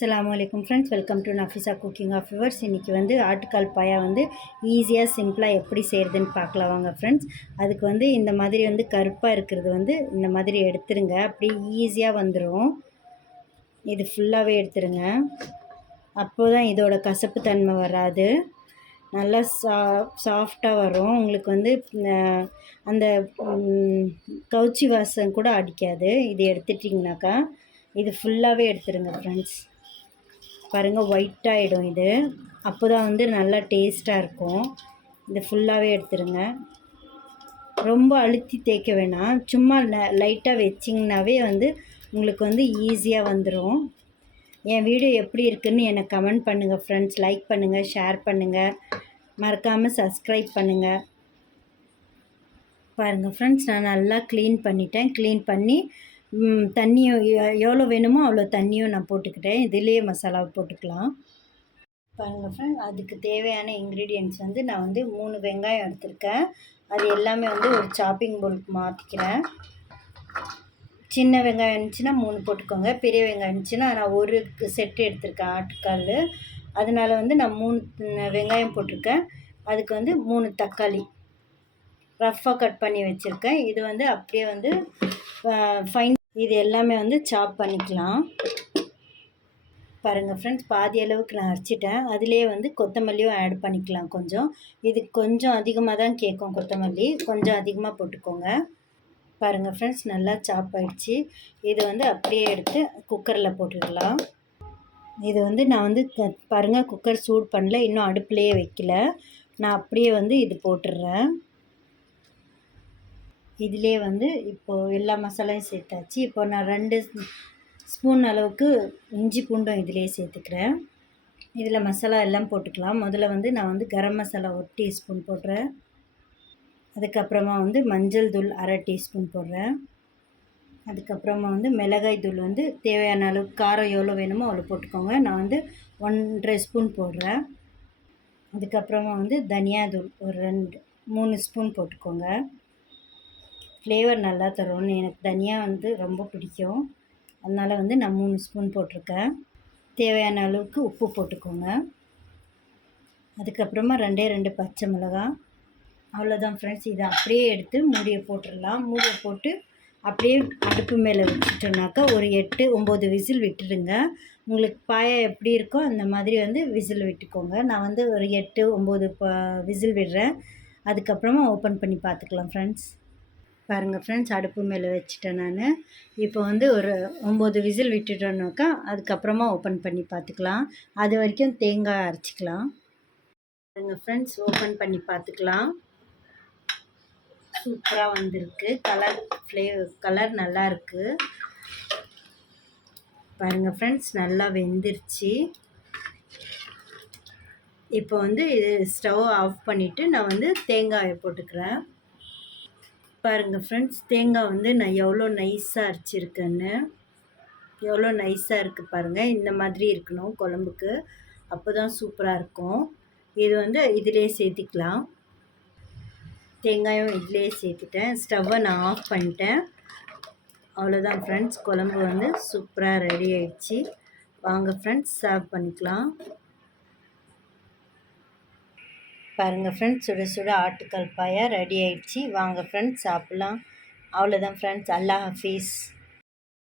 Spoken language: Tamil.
அஸ்ஸலாமு friends, welcome to Nafisa cooking of yours. இன்றைக்கி வந்து ஆட்டுக்கால் பாயா வந்து ஈஸியாக சிம்பிளாக எப்படி செய்கிறதுன்னு பார்க்கலாம் வாங்க ஃப்ரெண்ட்ஸ். அதுக்கு வந்து இந்த மாதிரி வந்து கருப்பாக இருக்கிறது வந்து இந்த மாதிரி எடுத்துருங்க. அப்படி ஈஸியாக வந்துடும். இது ஃபுல்லாகவே எடுத்துருங்க. அப்போ தான் இதோட கசப்பு தன்மை வராது, நல்லா சாஃப்டாக வரும். உங்களுக்கு வந்து அந்த கவுச்சி வாசம் கூட அடிக்காது. இது எடுத்துட்டிங்கனாக்கா இது ஃபுல்லாகவே எடுத்துருங்க ஃப்ரெண்ட்ஸ். பாருங்கள், ஒயிட்டாகிடும் இது. அப்போ தான் வந்து நல்லா டேஸ்ட்டாக இருக்கும். இது ஃபுல்லாகவே எடுத்துருங்க. ரொம்ப அழுத்தி தேய்க்க வேணாம், சும்மா லைட்டாக வச்சிங்கனாவே வந்து உங்களுக்கு வந்து ஈஸியாக வந்துடும். என் வீடியோ எப்படி இருக்குதுன்னு எனக்கு கமெண்ட் பண்ணுங்கள் ஃப்ரெண்ட்ஸ். லைக் பண்ணுங்கள், ஷேர் பண்ணுங்கள், மறக்காமல் சப்ஸ்கிரைப் பண்ணுங்கள். பாருங்கள் ஃப்ரெண்ட்ஸ், நான் நல்லா க்ளீன் பண்ணிட்டேன். க்ளீன் பண்ணி தண்ணியும் எவ்வளோ வேணுமோ அவ்வளோ தண்ணியும் நான் போட்டுக்கிட்டேன். இதிலேயே மசாலாவை போட்டுக்கலாம். பாருங்கள் ஃப்ரெண்ட், அதுக்கு தேவையான இன்க்ரீடியன்ட்ஸ் வந்து நான் வந்து 3 வெங்காயம் எடுத்திருக்கேன். அது எல்லாமே வந்து ஒரு சாப்பிங் போலுக்கு மாற்றிக்கிறேன். சின்ன வெங்காயம் இருந்துச்சுன்னா 3 போட்டுக்கோங்க. பெரிய வெங்காயம் இருந்துச்சுன்னா நான் ஒரு செட்டு எடுத்திருக்கேன் ஆட்டுக்கால். அதனால் வந்து நான் 3 வெங்காயம் போட்டிருக்கேன். அதுக்கு வந்து 3 தக்காளி ரஃப்பாக கட் பண்ணி வச்சுருக்கேன். இது வந்து அப்படியே வந்து ஃபைன், இது எல்லாமே வந்து சாப் பண்ணிக்கலாம். பாருங்கள் ஃப்ரெண்ட்ஸ், பாதி அளவுக்கு நான் அரைச்சிட்டேன். அதிலே வந்து கொத்தமல்லியும் ஆட் பண்ணிக்கலாம் கொஞ்சம். இது கொஞ்சம் அதிகமாக தான் கேட்கும் கொத்தமல்லி, கொஞ்சம் அதிகமாக போட்டுக்கோங்க. பாருங்கள் ஃப்ரெண்ட்ஸ், நல்லா சாப் ஆகிடுச்சு. இது வந்து அப்படியே எடுத்து குக்கரில் போட்டுடலாம். இது வந்து நான் வந்து பாருங்கள், குக்கர் சூடு பண்ணல, இன்னும் அடுப்புலையே வைக்கல. நான் அப்படியே வந்து இது போட்டுடுறேன். இதிலே வந்து இப்போது எல்லா மசாலாயும் சேர்த்தாச்சு. இப்போ நான் 2 ஸ்பூன் அளவுக்கு இஞ்சி பூண்டும் இதிலே சேர்த்துக்கிறேன். இதில் மசாலா எல்லாம் போட்டுக்கலாம். முதல்ல வந்து நான் வந்து கரம் மசாலா 1 டீஸ்பூன் போடுறேன். அதுக்கப்புறமா வந்து மஞ்சள் தூள் 1/2 டீஸ்பூன் போடுறேன். அதுக்கப்புறமா வந்து மிளகாய் தூள் வந்து தேவையான அளவுக்கு காரம் எவ்வளோ வேணுமோ அவ்வளோ போட்டுக்கோங்க. நான் வந்து 1/2 ஸ்பூன் போடுறேன். அதுக்கப்புறமா வந்து தனியா தூள் ஒரு 3 ஸ்பூன் போட்டுக்கோங்க. ஃப்ளேவர் நல்லா தரும்னு எனக்கு தனியா வந்து ரொம்ப பிடிக்கும். அதனால் வந்து நான் 3 ஸ்பூன் போட்டிருக்கேன். தேவையான அளவுக்கு உப்பு போட்டுக்கோங்க. அதுக்கப்புறமா 2 பச்சை மிளகாய். அவ்வளோதான் ஃப்ரெண்ட்ஸ். இதை அப்படியே எடுத்து மூடியை போட்டுடலாம். மூடியை போட்டு அப்படியே அடுப்பு மேலே வச்சுட்டோன்னாக்கா ஒரு 8-9 விசில் விட்டுடுங்க. உங்களுக்கு பாயா எப்படி இருக்கோ அந்த மாதிரி வந்து விசில் விட்டுக்கோங்க. நான் வந்து ஒரு 8-9 விசில் விடுறேன். அதுக்கப்புறமா ஓப்பன் பண்ணி பார்த்துக்கலாம் ஃப்ரெண்ட்ஸ். பாருங்கள் ஃப்ரெண்ட்ஸ், அடுப்பு மேலே வச்சுட்டேன் நான். இப்போ வந்து ஒரு 9 விசில் விட்டுட்டோன்னாக்கா அதுக்கப்புறமா ஓப்பன் பண்ணி பார்த்துக்கலாம். அது வரைக்கும் தேங்காய் அரைச்சிக்கலாம். பாருங்கள் ஃப்ரெண்ட்ஸ், ஓப்பன் பண்ணி பார்த்துக்கலாம். சூப்பராக வந்திருக்கு. கலர் நல்லா இருக்குது. பாருங்கள் ஃப்ரெண்ட்ஸ், நல்லா வெந்துருச்சு. இப்போ வந்து ஸ்டவ் ஆஃப் பண்ணிவிட்டு நான் வந்து தேங்காயை போட்டுக்கிறேன். பாருங்கள் ஃப்ரெண்ட்ஸ், தேங்காய் வந்து நான் எவ்வளோ நைஸாக அரைச்சிருக்கேன்னு. எவ்வளோ நைஸாக இருக்குது பாருங்கள். இந்த மாதிரி இருக்கணும் குழம்புக்கு, அப்போ தான் சூப்பராக இருக்கும். இது வந்து இதிலே சேர்த்திக்கலாம். தேங்காயும் இதிலே சேர்த்துட்டேன். ஸ்டவ்வை நான் ஆஃப் பண்ணிட்டேன். அவ்வளோதான் ஃப்ரெண்ட்ஸ், குழம்பு வந்து சூப்பராக ரெடி ஆகிடுச்சு. வாங்க ஃப்ரெண்ட்ஸ், சர்வ் பண்ணிக்கலாம். பாருங்கள் ஃப்ரெண்ட்ஸ், சுட சுட ஆட்டுக்கால் பாயா ரெடி ஆகிடுச்சு. வாங்க ஃப்ரெண்ட்ஸ் சாப்பிட்லாம். அவ்வளோதான் ஃப்ரெண்ட்ஸ். அல்லாஹ் ஹஃபீஸ்.